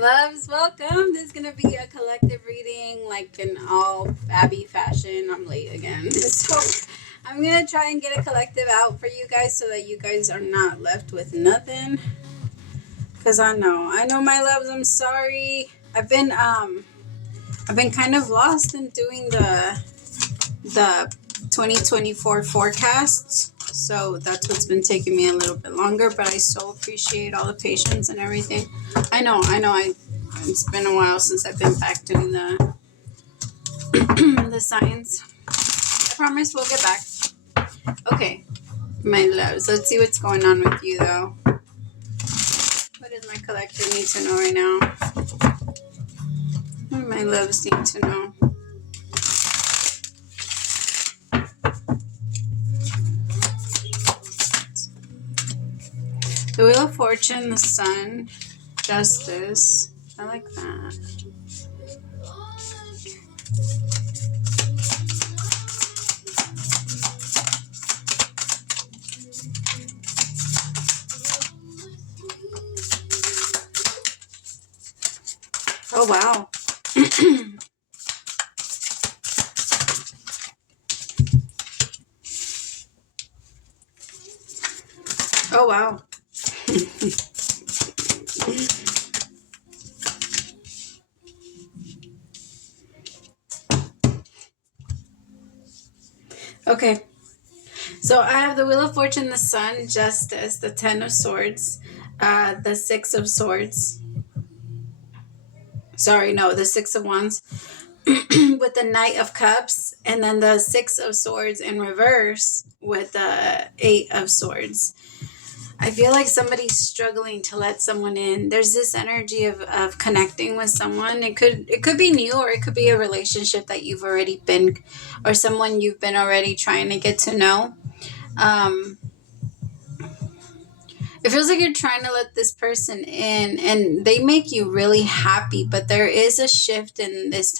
loves, welcome. This is going to be a collective reading, like in all Abby fashion. I'm late again. So I'm going to try and get a collective out for you guys so that you guys are not left with nothing. Because I know my loves, I'm sorry. I've been kind of lost in doing the 2024 forecasts. So that's what's been taking me a little bit longer, but I so appreciate all the patience and everything. I know. It's been a while since I've been back doing the the signs. I promise we'll get back. Okay, my loves. Let's see what's going on with you, though. What does my collector need to know right now? What do my loves need to know? The Wheel of Fortune, the Sun, Justice. I like that. Oh, wow. Oh, wow. Okay. So I have the Wheel of Fortune, the Sun, Justice, the Ten of Swords, the Six of Swords. Sorry, no, the Six of Wands with the Knight of Cups, and then the Six of Swords in reverse with the Eight of Swords. I feel like somebody's struggling to let someone in. There's this energy of connecting with someone. It could be new, or it could be a relationship that you've already been, or someone you've been already trying to get to know. It feels like you're trying to let this person in, and they make you really happy, but there is a shift in this.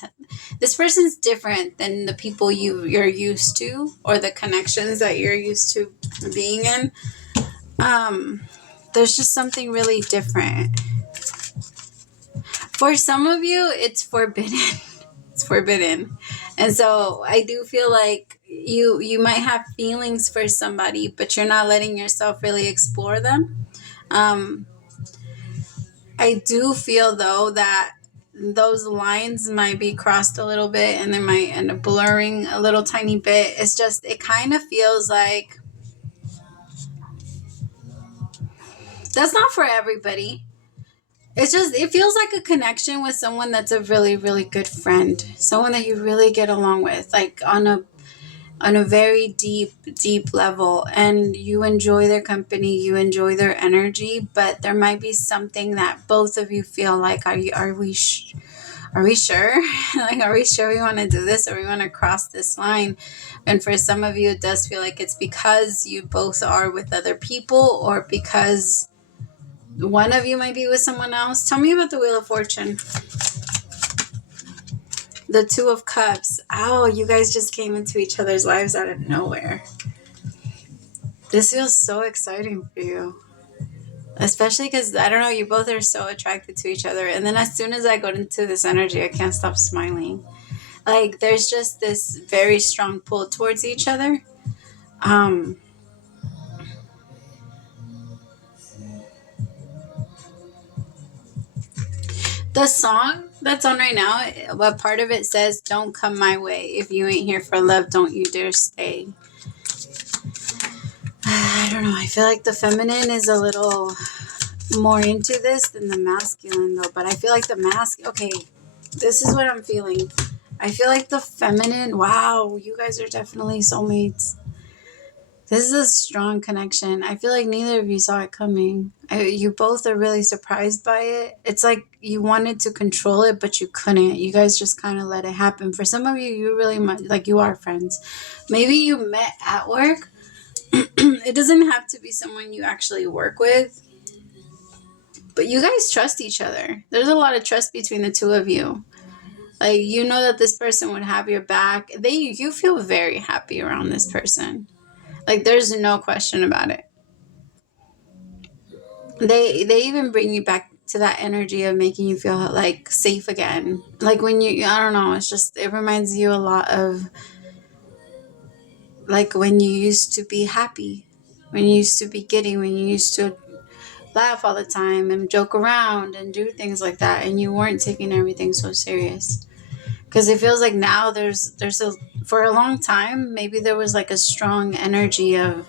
This person's different than the people you're used to, or the connections that you're used to being in. There's just something really different. For some of you, it's forbidden. It's forbidden. And so I do feel like you might have feelings for somebody, but you're not letting yourself really explore them. I do feel, though, that those lines might be crossed a little bit, and they might end up blurring a little tiny bit. It's just, it kind of feels like that's not for everybody. It's just, it feels like a connection with someone that's a really, really good friend. Someone that you really get along with, like on a very deep level, and you enjoy their company, you enjoy their energy, but there might be something that both of you feel like, are we sure? Like, are we sure we want to do this, or we want to cross this line? And for some of you, it does feel like it's because you both are with other people, or because one of you might be with someone else. Tell me about the Wheel of Fortune. The Two of Cups. Oh, you guys just came into each other's lives out of nowhere. This feels so exciting for you. Especially because, I don't know, you both are so attracted to each other. And then as soon as I got into this energy, I can't stop smiling. Like, there's just this very strong pull towards each other. The song that's on right now, what part of it says, "Don't come my way. If you ain't here for love, don't you dare stay." I don't know. I feel like the feminine is a little more into this than the masculine, though. But I feel like okay, this is what I'm feeling. I feel like the feminine, wow, you guys are definitely soulmates. This is a strong connection. I feel like neither of you saw it coming. You both are really surprised by it. It's like you wanted to control it, but you couldn't. You guys just kind of let it happen. For some of you, you really might, like, you are friends. Maybe you met at work. It doesn't have to be someone you actually work with. But you guys trust each other. There's a lot of trust between the two of you. Like, you know that this person would have your back. You feel very happy around this person. Like, there's no question about it. They even bring you back to that energy of making you feel like safe again. Like when you, I don't know, it's just, it reminds you a lot of like when you used to be happy, when you used to be giddy, when you used to laugh all the time and joke around and do things like that, and you weren't taking everything so serious. Because it feels like now there's a, for a long time, maybe there was like a strong energy of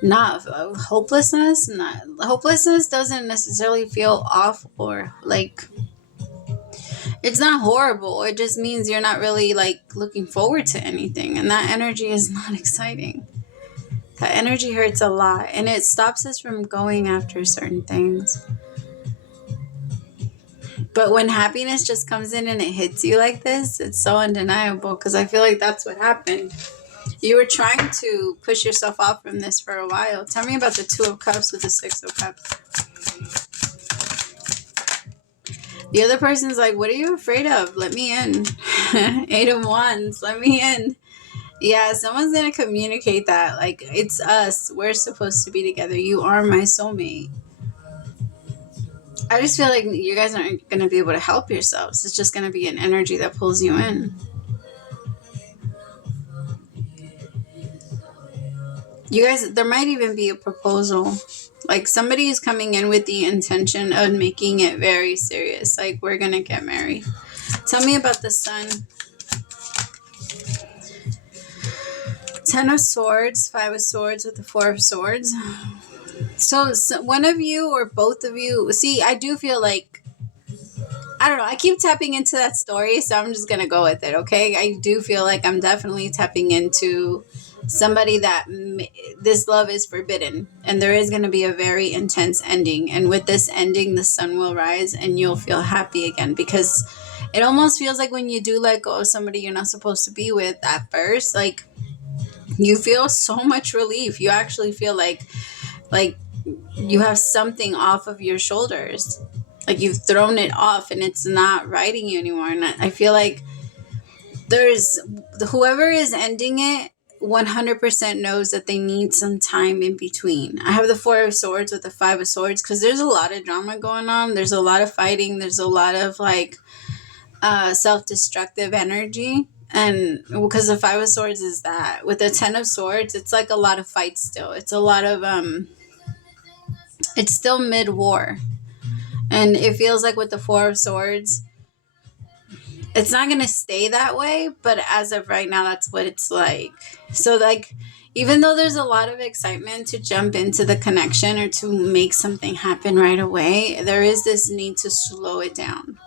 not of hopelessness. Not hopelessness doesn't necessarily feel off or like it's not horrible. It just means you're not really like looking forward to anything, and that energy is not exciting. That energy hurts a lot, and it stops us from going after certain things. But when happiness just comes in and it hits you like this, it's so undeniable, because I feel like that's what happened. You were trying to push yourself off from this for a while. Tell me about the Two of Cups with the Six of Cups. The other person's like, what are you afraid of? Let me in. Eight of Wands, let me in. Yeah, someone's going to communicate that. Like, it's us. We're supposed to be together. You are my soulmate. I just feel like you guys aren't going to be able to help yourselves. It's just going to be an energy that pulls you in. You guys, there might even be a proposal. Like somebody is coming in with the intention of making it very serious. Like, we're going to get married. Tell me about the Sun. Ten of Swords, Five of Swords with the Four of Swords. So one of you or both of you, see, I do feel like, I don't know, I keep tapping into that story, so I'm just going to go with it, okay? I do feel like I'm definitely tapping into somebody that this love is forbidden, and there is going to be a very intense ending, and with this ending, the sun will rise, and you'll feel happy again, because it almost feels like when you do let go of somebody you're not supposed to be with at first, like, you feel so much relief. You actually feel like you have something off of your shoulders. Like you've thrown it off and it's not riding you anymore. And I feel like there's whoever is ending it 100% knows that they need some time in between. I have the Four of Swords with the Five of Swords because there's a lot of drama going on. There's a lot of fighting. There's a lot of like self-destructive energy. And because the Five of Swords is that. With the Ten of Swords, it's like a lot of fights still. It's a lot of, it's still mid-war. And it feels like with the Four of Swords, it's not going to stay that way. But as of right now, that's what it's like. So like, even though there's a lot of excitement to jump into the connection or to make something happen right away, there is this need to slow it down.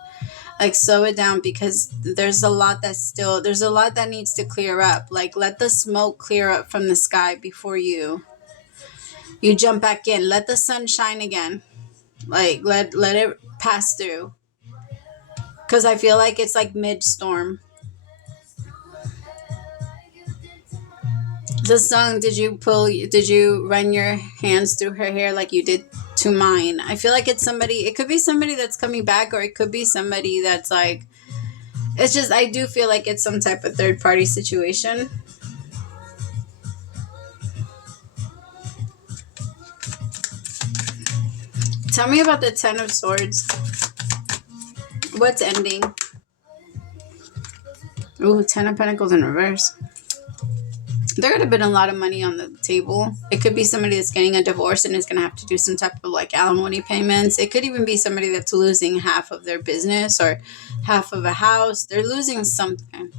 Like slow it down because there's a lot that needs to clear up. Like let the smoke clear up from the sky before you jump back in. Let the sun shine again. Like let it pass through. Because I feel like it's like mid-storm. The song, did you run your hands through her hair like you did to mine? I feel like it's somebody, it could be somebody that's coming back, or it could be somebody that's like, it's just, I do feel like it's some type of third party situation. Tell me about the Ten of Swords. What's ending? Ooh, Ten of Pentacles in reverse. There could have been a lot of money on the table. It could be somebody that's getting a divorce and is going to have to do some type of like alimony payments. It could even be somebody that's losing half of their business or half of a house. They're losing something.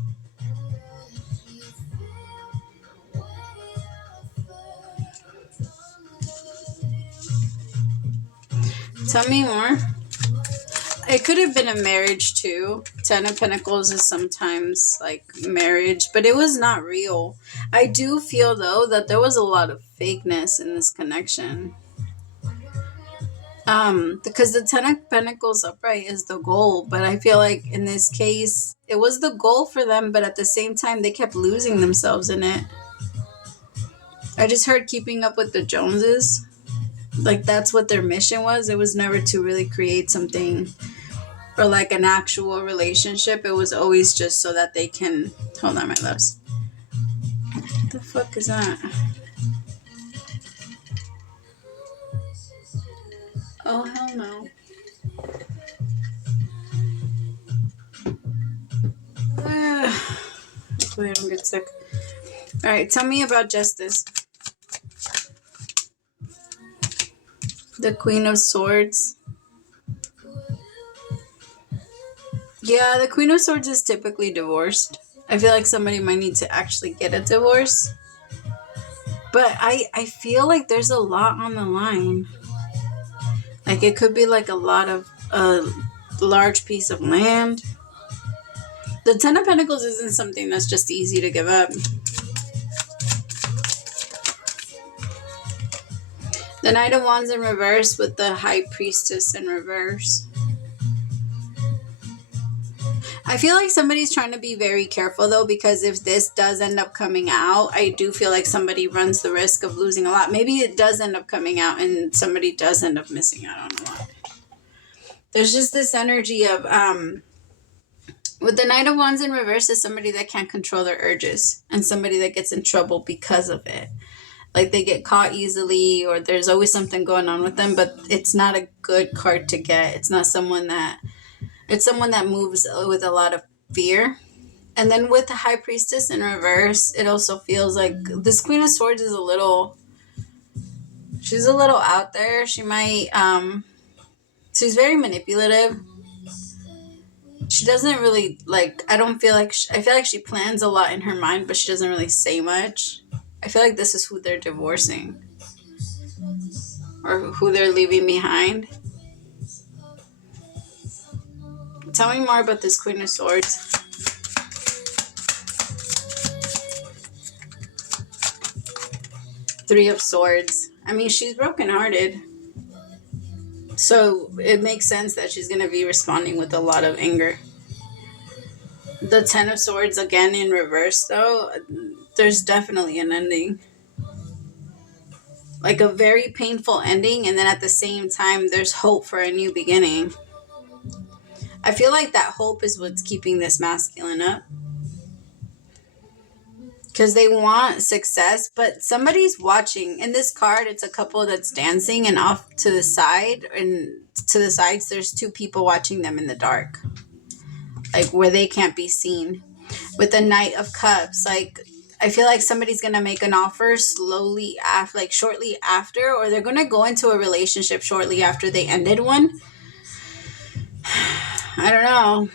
Tell me more. It could have been a marriage too. Ten of Pentacles is sometimes like marriage, but it was not real. I do feel though that there was a lot of fakeness in this connection. Because the Ten of Pentacles upright is the goal, but I feel like in this case, it was the goal for them, but at the same time, they kept losing themselves in it. I just heard keeping up with the Joneses. Like that's what their mission was. It was never to really create something or like an actual relationship. It was always just so that they can, hold on my loves. What the fuck is that? Oh hell no. Hopefully I don't get sick. All right, tell me about Justice. The Queen of Swords. Yeah, the Queen of Swords is typically divorced. I feel like somebody might need to actually get a divorce. But I feel like there's a lot on the line. Like it could be like a lot of a large piece of land. The Ten of Pentacles isn't something that's just easy to give up. The Knight of Wands in reverse with the High Priestess in reverse. I feel like somebody's trying to be very careful though, because if this does end up coming out, I do feel like somebody runs the risk of losing a lot. Maybe it does end up coming out and somebody does end up missing out on a lot. There's just this energy of, with the Knight of Wands in reverse is somebody that can't control their urges and somebody that gets in trouble because of it. Like they get caught easily or there's always something going on with them, but it's not a good card to get. It's not someone that, it's someone that moves with a lot of fear. And then with the High Priestess in reverse, it also feels like this Queen of Swords is she's a little out there. She might, she's very manipulative. She doesn't really I feel like she plans a lot in her mind, but she doesn't really say much. I feel like this is who they're divorcing or who they're leaving behind. Tell me more about this Queen of Swords. Three of Swords. I mean, she's brokenhearted. So it makes sense that she's going to be responding with a lot of anger. The Ten of Swords, again in reverse, though, there's definitely an ending. Like a very painful ending, and then at the same time, there's hope for a new beginning. I feel like that hope is what's keeping this masculine up. Because they want success, but somebody's watching. In this card, it's a couple that's dancing, and off to the side, and to the sides, there's two people watching them in the dark. Like where they can't be seen. With the Knight of Cups, I feel like somebody's going to make an offer slowly after, shortly after, or they're going to go into a relationship shortly after they ended one. I don't know.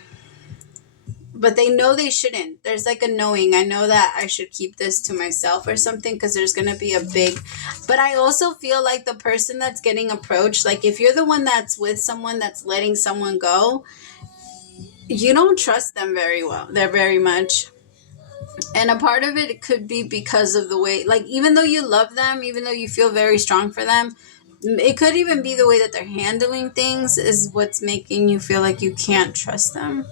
But they know they shouldn't. There's a knowing. I know that I should keep this to myself or something because there's going to be a big... But I also feel like the person that's getting approached, if you're the one that's with someone that's letting someone go, you don't trust them very well. They're very much... And a part of it could be because of the way, even though you love them, even though you feel very strong for them, it could even be the way that they're handling things is what's making you feel like you can't trust them.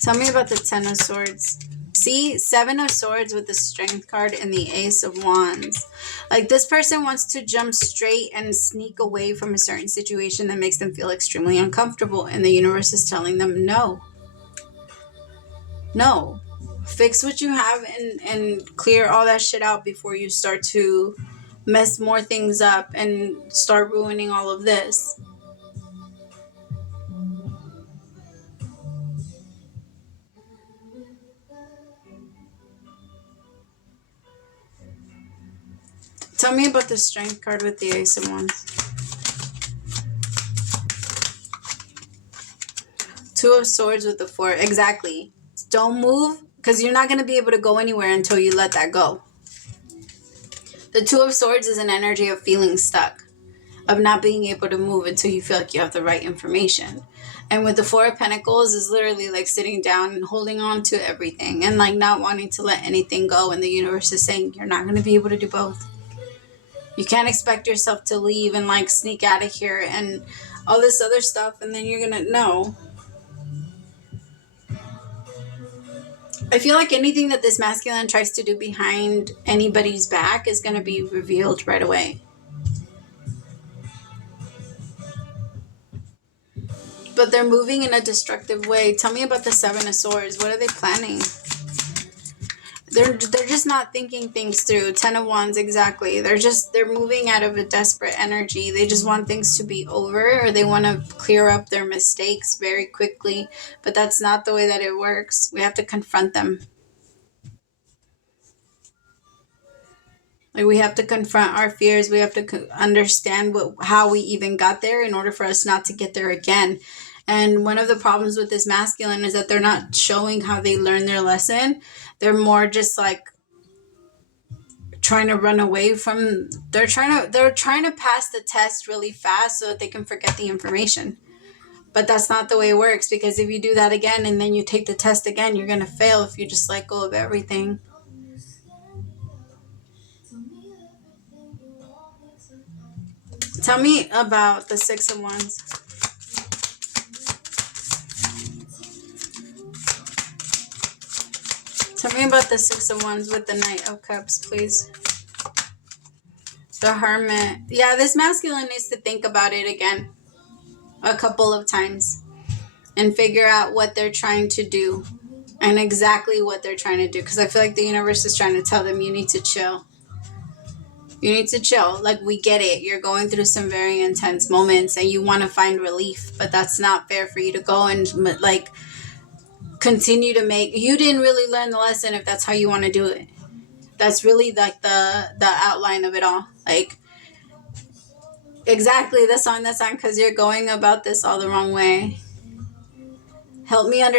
Tell me about the Ten of Swords. See, Seven of Swords with the Strength card and the Ace of Wands. This person wants to jump straight and sneak away from a certain situation that makes them feel extremely uncomfortable. And the universe is telling them, no. No. Fix what you have and clear all that shit out before you start to mess more things up and start ruining all of this. Tell me about the Strength card with the Ace of Wands. Two of Swords with the Four. Exactly. Don't move because you're not going to be able to go anywhere until you let that go. The Two of Swords is an energy of feeling stuck, of not being able to move until you feel like you have the right information. And with the Four of Pentacles is literally sitting down and holding on to everything and not wanting to let anything go. And the universe is saying you're not going to be able to do both. You can't expect yourself to leave and sneak out of here and all this other stuff. And then you're going to know. I feel like anything that this masculine tries to do behind anybody's back is going to be revealed right away. But they're moving in a destructive way. Tell me about the Seven of Swords. What are they planning? They're just not thinking things through. 10 of Wands, exactly. They're moving out of a desperate energy. They just want things to be over, or they want to clear up their mistakes very quickly. But that's not the way that it works. We have to confront them. Like, we have to confront our fears. We have to understand how we even got there in order for us not to get there again. And one of the problems with this masculine is that they're not showing how they learned their lesson. They're more just like trying to run away from, they're trying to pass the test really fast so that they can forget the information. But that's not the way it works, because if you do that again and then you take the test again, you're going to fail if you just let go of everything. Tell me about the Six of Wands. Tell me about the Six of Wands with the Knight of Cups, please. The Hermit. Yeah, this masculine needs to think about it again a couple of times and figure out what they're trying to do and exactly what they're trying to do. Because I feel like the universe is trying to tell them, you need to chill. You need to chill. Like, we get it. You're going through some very intense moments and you want to find relief, but that's not fair for you to go and like continue to make, you didn't really learn the lesson if that's how you want to do it. That's really like the outline of it all. Like, exactly the song, because you're going about this all the wrong way. Help me understand